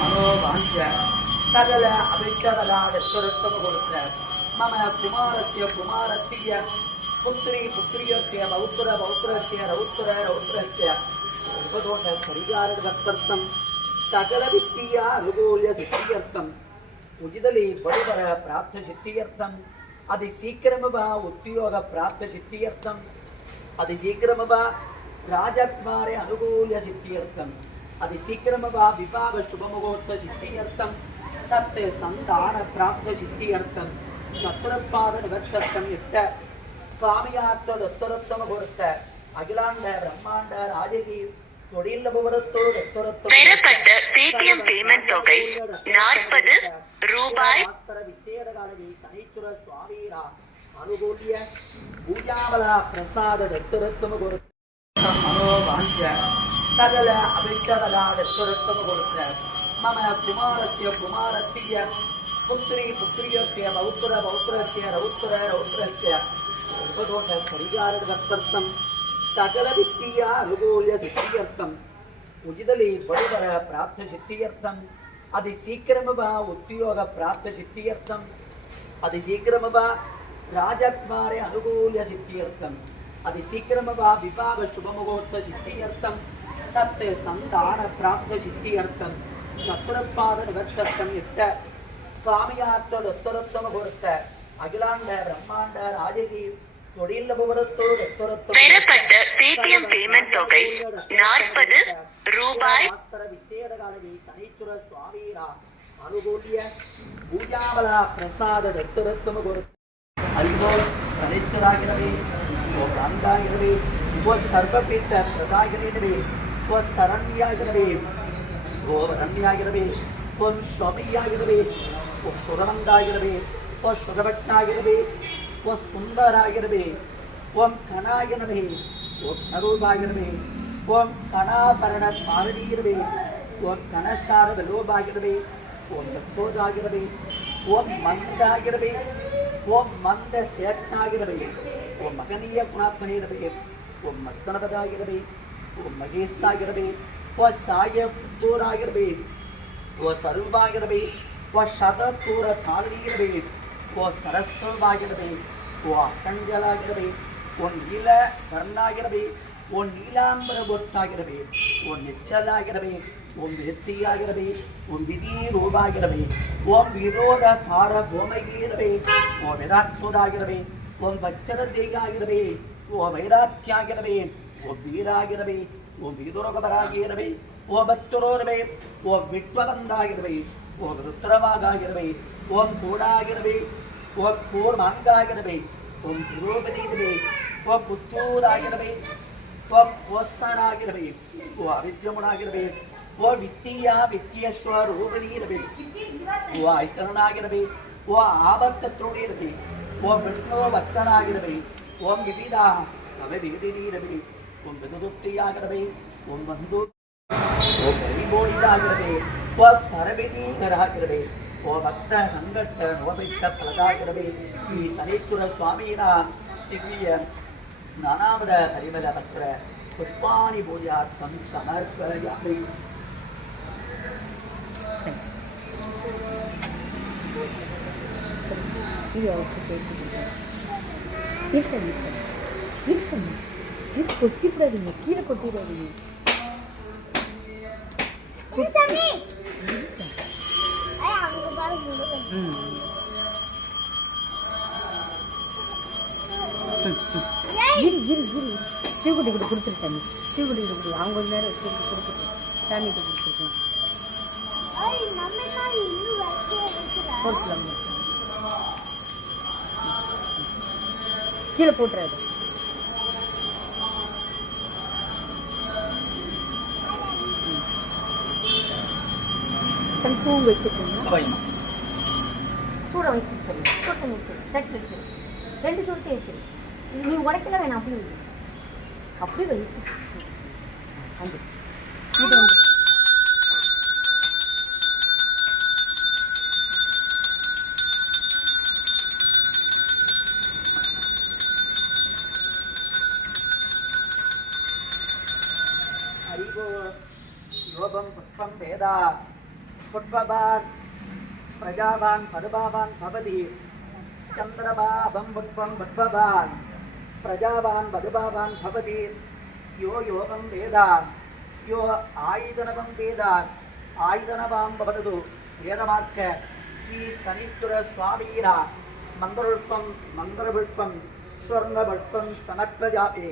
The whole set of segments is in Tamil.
मनोवाञ्च सकल अभिष्टबलादत्तरत्वं கொடுத்த मम कुमारस्य कुमारस्य पुत्री पुत्र्यस्य पौत्रस्य रौत्रस्य उपदोष परिहारदत्तर्थं सकल वित्तीय अनुकूल्य सिद्ध्यर्थं उचितली बडुबर प्राप्त सिद्ध्यर्थं अति शीघ्रमेव उद्योग प्राप्त सिद्ध्यर्थं अति शीघ्रमेव राजकुमारे अनुकूल्य सिद्ध्यर्थं अति शीघ्रमेव विवाह शुभमुहूर्त सिद्ध्यर्थं सत्य संतान प्राप्त सिद्ध्यर्थं शत्रुपाद निवर्तर्थं इत्त स्वामियार्थ दत्तरत्तम கொடுத்த அகிலாண்ட பிரம்மாண்ட ராஜகி தொழில் விவரத்தோடு தத்தரத்தம் பெறப்பட்ட பேடிஎம் பேமெண்ட் தொகை 40 ரூபாய் விசேட காலவி சனீஸ்வர சுவாமிரா அனுகூல்ய பூஜாவல பிரசாத தத்தரத்தம் கொடுத்த मनोवाञ्च सकल अभिष्टबलादत्तरत्वं கொடுத்த मम कुमारस्य पुत्री पुत्र्यस्य पौत्रस्य रौत्रस्य उपदोष परिहारदत्तर्थं सकल वित्तीय अनुकूल्य सिद्ध्यर्थं उचितली बडुबर प्राप्त सिद्ध्यर्थं अति शीघ्रमेव उद्योग प्राप्त सिद्ध्यर्थं अति शीघ्रमेव राजकुमारे अनुकूल्य सिद्ध्यर्थं अति शीघ्रमेव विवाह शुभमुहूर्त सिद्ध्यर्थं सत्य संतान प्राप्त सिद्ध्यर्थं शत्रुपाद निवर्तर्थं इत्त स्वामियार्थ दत्तरत्वं கொடுத்த அகிலாண்ட பிரம்மாண்ட ராஜகி தொழில் விவரத்தோடு தத்தரத்தம் பெறப்பட்ட பேடிஎம் பேமெண்ட் தொகை 40 ரூபாய் விசேட காலவி சனீஸ்வர சுவாமிரா அனுகூல்ய பூஜாவல பிரசாத தத்தரத்தம் கொடுத்த அறிவோ சனிச்சராகிறவே ஓ காந்தாகிறவே ஓ சர்வபீட்ட பிரதாகிரவே ஓ சரண்யாகிறவே ஓ ரண்யாகிறவே ஓம் ஸ்வமியாகிறவே ஓ சுரவந்தாகிறவே ஓ சுரவட்டாகிறவே ஓ சுந்தராகிறவே ஓம் கணாகிறவே ஓ கரூபாகிறவே ஓம் கணாபரண பாரதீகிறவே ஓம் கணசார விலோபாகிறவே ஓம் தத்தோதாகிறவே ஓம் மந்தாகிறவே ஓம் மந்த சேட்டாகிறவே ஓம் மகனீய குணாத்மனிகிறவே ஓம் மத்தனபதாகிறவே ஓம் மகேஷாகிறவே ஓ சாய புத்தூராகிறவே ஓ சரூபாகிறவே ஓ சதத்தூர தாளிகிறவே ஓ சரஸ்வபாகிறவே ஓ அசஞ்சலாகிறவே ஓ நீல வர்ணாகிறவே ஓ நீலாம்பர பொட்டாகிறவே ஓ நிச்சலாகிறவே ஓம் விருத்தியாகிறவே ஓம் விதி ரூபாகிறவே ஓம் விரோத தார பூமகீரவே ஓ விராட்புதாகிறவே ஓம் வச்சரதேயாகிறவே ஓ வைராக்கியாகிறவே ஓ வீராகிறவே ஓ விதுரோகபராகிரவே ஓ பக்தரோரவே ஓ விட்வகந்தாகிறவே ஓ ருத்ரவாகாகிறவே ஓம் கூடாகிறவே ஓ கூர்மாங்காகிறவே ஓம் புரோபதீதவே ஓ புத்தூராகிறவே ஓ போசனாகிறவே ஓ அவித்யமுனாகிறவே ஓ வித்தியா வித்தியஸ்வரூபனீரவே ஓ ஐக்கரனாகிறவே ஓ ஆபத்தத்தோடிரவே ஓ விஷ்ணோ பக்தனாகிறவே ஓம் விபிதா அவதீரவே ஓம் விதுருத்தியாகிறவே ஓம் பந்து ஓ பரிபோடிதாகிறவே ஓ பரவிதீகராகிறவே ஓ பக்த சங்கட்ட நோபித்த பலதாகிறவே ஸ்ரீ சனீஸ்வர சுவாமினா திவ்ய நானாவத ஹரிமல பக்ர புஷ்பாணி பூஜார்த்தம் சமர்ப்பயாமி. கொட்டிடாதீங்க, கீழே கொட்டிடாதீங்க. சிவகுட்டி கிட்ட கொடுத்துரு சாமி, சிவகுட்டி கிட்ட கொடு. அவங்க கொஞ்ச நேரம் கொடுத்துட்டு சாமி கிட்ட கொடுத்துருக்கலாம். போட்டுக்கலாம், கீழே போட்டுறாரு. பூ வச்சுட்டோம்னா சூட வச்சுட்டு சரி, சொட்டு வச்சிரு, தட்டு வச்சிரு, 2 சொட்டு வச்சிரு. நீ உடைக்கல வேணாம், அப்படி வை, அப்படி வை. வந்து இது வந்து ஹரிகோ யோகம் புஷ்பம் வேதா புட்பவான் பிரஜாவான் பதுபாவான் பவதி சந்திரபாபம் புட்பம் புட்பவான் பிரஜாவான் பதுபாவான் பவதி யோ யோகம் வேதான் யோ ஆயுதனவம் வேதான் ஆயுதனவாம் பவது வேதமார்க்க ஸ்ரீ சனீஸ்வர சுவாமீரா மந்திரபுஷ்பம் மந்திரபுஷ்பம் ஸ்வர்ணபுஷ்பம் சமத்வஜாபே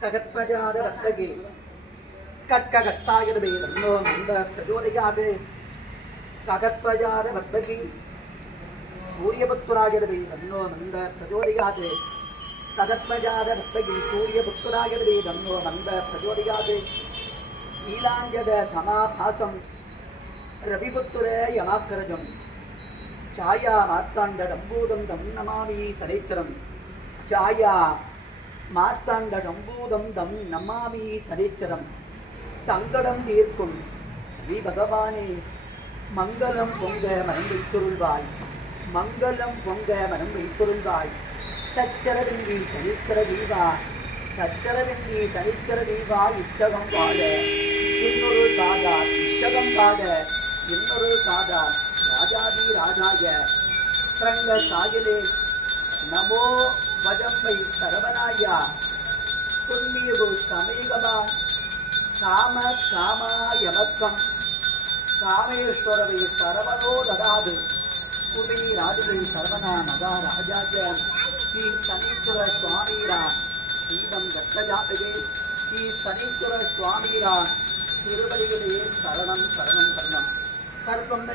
ககத்வஜாத வஸ்தகி கட்ககத்தாயிரவே தன்னோ மந்த பிரஜோதயாபே ககத்வஜாத வஸ்தகி சூரியபுத்திராயிரவே தன்னோ மந்த பிரஜோதயாபே ககத்வஜாத வஸ்தகி சூரியபுத்திராயிரவே தன்னோ மந்த பிரஜோதயாபே நீலாஞ்சத சமாபாசம் ரவிபுத்திர யமாக்கரஜம் ಛಾಯಾ ಮಾರ್ತಾಂಡ ಡಂಬೂದಂ ದಂ ನಮಾಮಿ ಸನೇಚ್ಚರಂ ಛಾಯಾ மார்த்தாண்ட டம்பூதம் தம் நமாமி சனீச்சரம் சங்கடம் தீர்க்கும் ஸ்ரீ பகவானே மங்களம் பொங்க மனம் வைத்தொருள்வாய் மங்களம் பொங்க மனம் வைத்தொருள்வாய் சச்சரவின்றி சனீச்சர தீவா சச்சரவின்றி சனீச்சர தீவா இச்சகம் பாட இன்னொரு காதா இச்சகம் பாட இன்னொரு காதா ராஜாதி ராஜாய ரங்க சாயலே நமோ வஜம்பை சரவணாயா துன்மியகு சமீகமா காம காமாயமக்கம் காமேஸ்வரவை சரவணோ ததாது புவி ராஜவை சரவணா மகா ராஜாய ஸ்ரீ சனீஸ்வர சுவாமீரா தீபம் கட்டஜாதகே ஸ்ரீ சனீஸ்வர சுவாமீரா திருவடிகளே சரணம் சரணம் சரணம் சர்வம்